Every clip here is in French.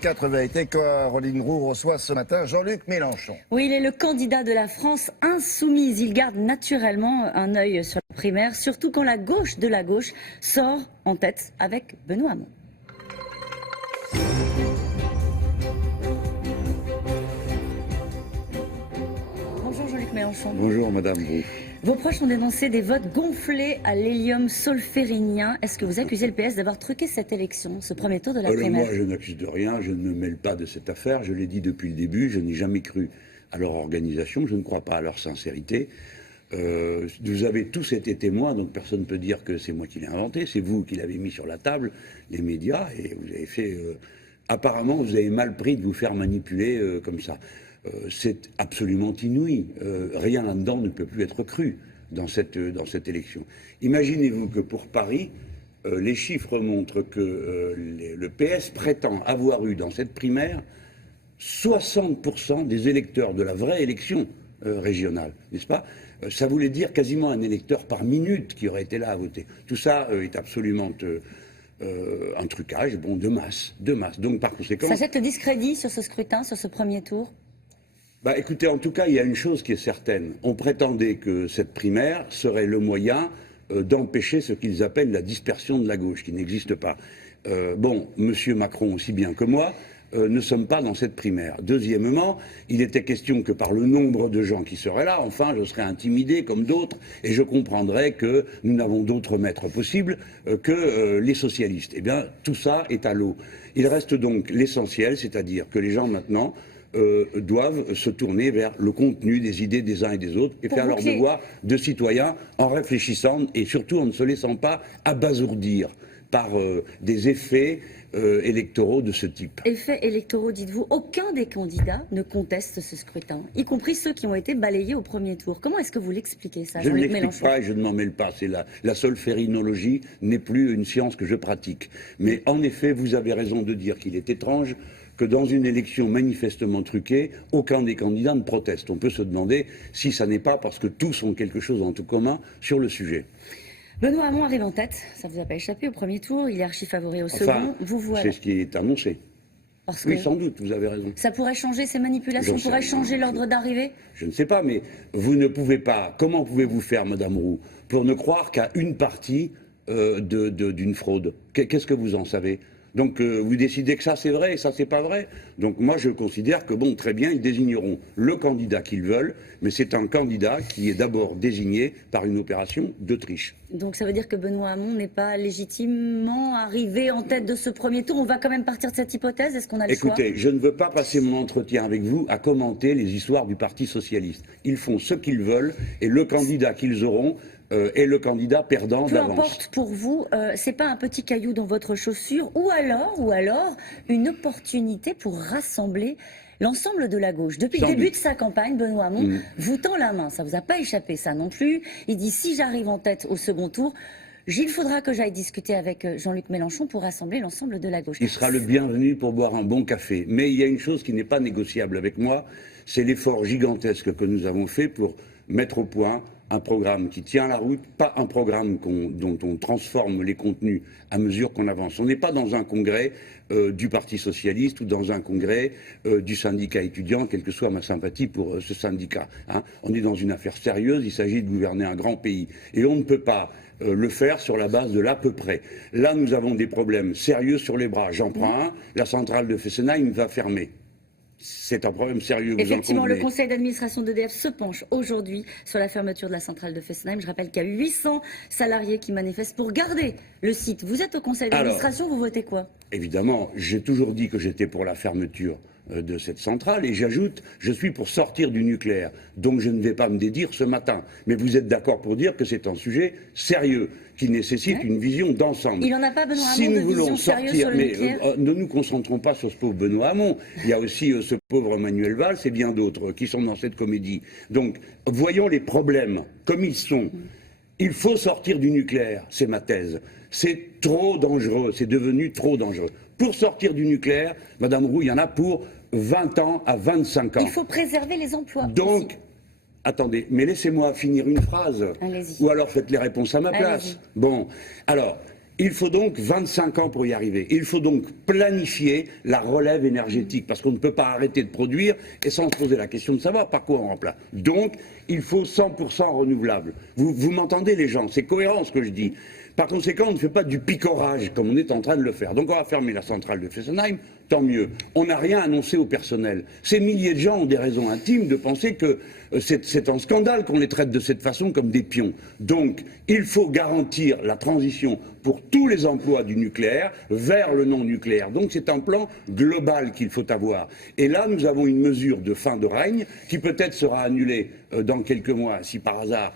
Quatre vérités, Caroline Roux reçoit ce matin Jean-Luc Mélenchon. Oui, il est le candidat de la France insoumise. Il garde naturellement un œil sur la primaire, surtout quand la gauche de la gauche sort en tête avec Benoît Hamon. Bonjour Jean-Luc Mélenchon. Bonjour Madame Roux. Vos proches ont dénoncé des votes gonflés à l'hélium solférinien. Est-ce que vous accusez le PS d'avoir truqué cette élection, ce premier tour de la primaire? Moi, je n'accuse de rien, je ne me mêle pas de cette affaire. Je l'ai dit depuis le début, je n'ai jamais cru à leur organisation, je ne crois pas à leur sincérité. Vous avez tous été témoins, donc personne ne peut dire que c'est moi qui l'ai inventé. C'est vous qui l'avez mis sur la table, les médias, et vous avez fait... apparemment, vous avez mal pris de vous faire manipuler comme ça. C'est absolument inouï. Rien là-dedans ne peut plus être cru dans cette élection. Imaginez-vous que pour Paris, les chiffres montrent que le PS prétend avoir eu dans cette primaire 60% des électeurs de la vraie élection régionale, n'est-ce pas? Ça voulait dire quasiment un électeur par minute qui aurait été là à voter. Tout ça est absolument... un trucage, bon, de masse. Donc, par conséquent... Ça jette le discrédit sur ce scrutin, sur ce premier tour? Bah, écoutez, en tout cas, il y a une chose qui est certaine. On prétendait que cette primaire serait le moyen d'empêcher ce qu'ils appellent la dispersion de la gauche, qui n'existe pas. Bon, Monsieur Macron, aussi bien que moi, ne sommes pas dans cette primaire. Deuxièmement, il était question que par le nombre de gens qui seraient là, enfin, je serais intimidé comme d'autres, et je comprendrais que nous n'avons d'autres maîtres possibles que les socialistes. Eh bien, tout ça est à l'eau. Il reste donc l'essentiel, c'est-à-dire que les gens maintenant doivent se tourner vers le contenu des idées des uns et des autres et faire leur devoir de citoyen en réfléchissant et surtout en ne se laissant pas abasourdir par des effets électoraux de ce type. Effets électoraux, dites-vous. Aucun des candidats ne conteste ce scrutin, y compris ceux qui ont été balayés au premier tour. Comment est-ce que vous l'expliquez, ça, Jean-Luc Mélenchon? Je ne l'explique pas et je ne m'en mêle pas. La solférinologie n'est plus une science que je pratique. Mais en effet, vous avez raison de dire qu'il est étrange que dans une élection manifestement truquée, aucun des candidats ne proteste. On peut se demander si ça n'est pas parce que tous ont quelque chose en tout commun sur le sujet. Benoît Hamon arrive en tête, ça ne vous a pas échappé au premier tour, il est archi-favori au second. Vous voilà. C'est ce qui est annoncé. Parce oui, que sans doute, vous avez raison. Ça pourrait changer, ces manipulations pourraient changer l'ordre d'arrivée? Je ne sais pas, mais vous ne pouvez pas. Comment pouvez-vous faire, Madame Roux, pour ne croire qu'à une partie d'une fraude? Qu'est-ce que vous en savez? Donc vous décidez que ça c'est vrai et ça c'est pas vrai. Donc moi je considère que bon, très bien, ils désigneront le candidat qu'ils veulent, mais c'est un candidat qui est d'abord désigné par une opération de triche. Donc ça veut dire que Benoît Hamon n'est pas légitimement arrivé en tête de ce premier tour. On va quand même partir de cette hypothèse? Est-ce qu'on a le choix? Écoutez, je ne veux pas passer mon entretien avec vous à commenter les histoires du Parti Socialiste. Ils font ce qu'ils veulent et le candidat qu'ils auront est le candidat perdant d'avance. Peu importe pour vous, c'est pas un petit caillou dans votre chaussure ou alors une opportunité pour rassembler l'ensemble de la gauche. Depuis le début de sa campagne, Benoît Hamon vous tend la main. Ça vous a pas échappé, ça non plus. Il dit si j'arrive en tête au second tour, il faudra que j'aille discuter avec Jean-Luc Mélenchon pour rassembler l'ensemble de la gauche. Il sera le bienvenu pour boire un bon café. Mais il y a une chose qui n'est pas négociable avec moi, c'est l'effort gigantesque que nous avons fait pour mettre au point un programme qui tient la route, pas un programme dont on transforme les contenus à mesure qu'on avance. On n'est pas dans un congrès du Parti Socialiste ou dans un congrès du syndicat étudiant, quelle que soit ma sympathie pour ce syndicat. Hein. On est dans une affaire sérieuse, il s'agit de gouverner un grand pays. Et on ne peut pas le faire sur la base de l'à peu près. Là, nous avons des problèmes sérieux sur les bras. J'en prends un, la centrale de Fessenheim va fermer. C'est un problème sérieux. Effectivement, le conseil d'administration d'EDF se penche aujourd'hui sur la fermeture de la centrale de Fessenheim. Je rappelle qu'il y a 800 salariés qui manifestent pour garder le site. Vous êtes au conseil d'administration, vous votez quoi? Évidemment, j'ai toujours dit que j'étais pour la fermeture de cette centrale et j'ajoute, je suis pour sortir du nucléaire. Donc je ne vais pas me dédire ce matin. Mais vous êtes d'accord pour dire que c'est un sujet sérieux qui nécessite une vision d'ensemble. Il n'en a pas, Benoît Hamon, de vision sérieuse sur le nucléaire. Ne nous concentrons pas sur ce pauvre Benoît Hamon. Il y a aussi ce pauvre Manuel Valls et bien d'autres qui sont dans cette comédie. Donc voyons les problèmes comme ils sont. Il faut sortir du nucléaire, c'est ma thèse. C'est trop dangereux, c'est devenu trop dangereux. Pour sortir du nucléaire, Madame Roux, il y en a pour 20 ans à 25 ans. Il faut préserver les emplois. Donc, attendez, mais laissez-moi finir une phrase. Allez-y. Ou alors faites les réponses à ma place. Bon, alors, Il faut donc 25 ans pour y arriver. Il faut donc planifier la relève énergétique, parce qu'on ne peut pas arrêter de produire et sans se poser la question de savoir par quoi on remplace. Donc, il faut 100% renouvelable. Vous m'entendez les gens, c'est cohérent ce que je dis. Par conséquent, on ne fait pas du picorage comme on est en train de le faire. Donc on va fermer la centrale de Fessenheim, tant mieux. On n'a rien annoncé au personnel. Ces milliers de gens ont des raisons intimes de penser que c'est un scandale qu'on les traite de cette façon comme des pions. Donc il faut garantir la transition pour tous les emplois du nucléaire vers le non-nucléaire. Donc c'est un plan global qu'il faut avoir. Et là, nous avons une mesure de fin de règne qui peut-être sera annulée dans quelques mois, si par hasard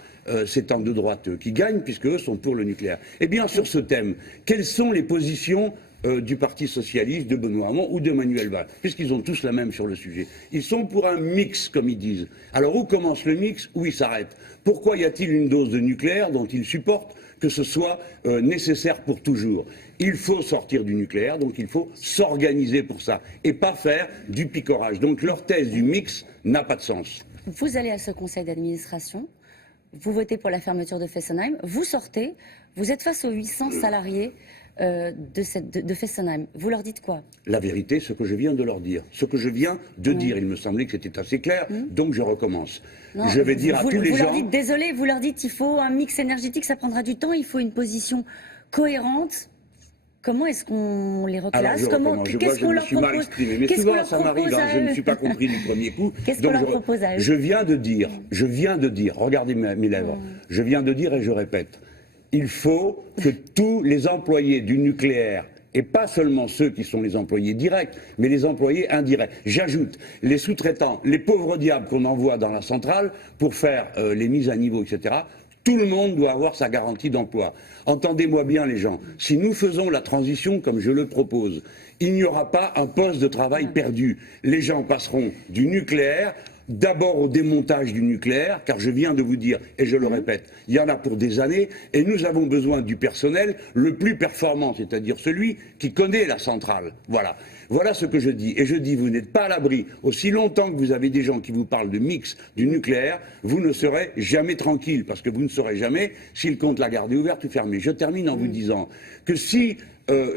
c'est un de droite qui gagne, puisque eux sont pour le nucléaire. Eh bien, sur ce thème, quelles sont les positions du Parti Socialiste, de Benoît Hamon ou de Manuel Valls, puisqu'ils ont tous la même sur le sujet? Ils sont pour un mix, comme ils disent. Alors, où commence le mix? Où il s'arrête? Pourquoi y a-t-il une dose de nucléaire dont ils supportent que ce soit nécessaire pour toujours? Il faut sortir du nucléaire, donc il faut s'organiser pour ça, et pas faire du picorage. Donc, leur thèse du mix n'a pas de sens. Vous allez à ce conseil d'administration, vous votez pour la fermeture de Fessenheim, vous sortez, vous êtes face aux 800 salariés de Fessenheim. Vous leur dites quoi? La vérité, ce que je viens de leur dire. Ce que je viens de dire, il me semblait que c'était assez clair, donc je recommence. Non, je vais dire à tous les gens... Vous leur dites, désolé, vous leur dites il faut un mix énergétique, ça prendra du temps, il faut une position cohérente. Comment est-ce qu'on les reclasse? Qu'est-ce qu'on leur propose? Mais souvent, ça m'arrive, je ne me suis pas compris du premier coup. Qu'est-ce qu'on leur propose à eux? Je viens de dire, regardez mes lèvres, je viens de dire et je répète, il faut que tous les employés du nucléaire, et pas seulement ceux qui sont les employés directs, mais les employés indirects. J'ajoute, les sous-traitants, les pauvres diables qu'on envoie dans la centrale pour faire les mises à niveau, etc., tout le monde doit avoir sa garantie d'emploi. Entendez-moi bien les gens, si nous faisons la transition comme je le propose, il n'y aura pas un poste de travail perdu. Les gens passeront du nucléaire d'abord au démontage du nucléaire, car je viens de vous dire, et je le répète, il y en a pour des années, et nous avons besoin du personnel le plus performant, c'est-à-dire celui qui connaît la centrale. Voilà. Voilà ce que je dis. Et je dis, vous n'êtes pas à l'abri. Aussi longtemps que vous avez des gens qui vous parlent de mix du nucléaire, vous ne serez jamais tranquille, parce que vous ne saurez jamais s'ils comptent la garder ouverte ou fermée. Je termine en vous disant que si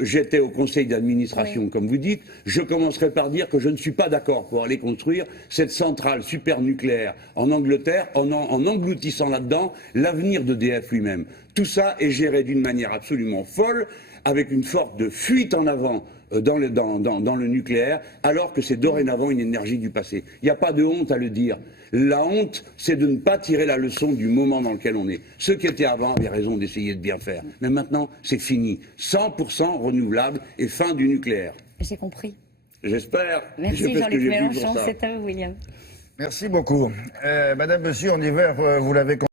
j'étais au conseil d'administration, comme vous dites, je commencerai par dire que je ne suis pas d'accord pour aller construire cette centrale super nucléaire en Angleterre, en engloutissant là-dedans l'avenir d'EDF lui-même. Tout ça est géré d'une manière absolument folle, avec une forte fuite en avant dans le nucléaire, alors que c'est dorénavant une énergie du passé. Il n'y a pas de honte à le dire. La honte, c'est de ne pas tirer la leçon du moment dans lequel on est. Ceux qui étaient avant avaient raison d'essayer de bien faire. Mais maintenant, c'est fini. 100% renouvelable et fin du nucléaire. J'ai compris. J'espère. Merci Jean-Luc Mélenchon, c'est à vous William. Merci beaucoup. Madame, monsieur, en hiver, vous l'avez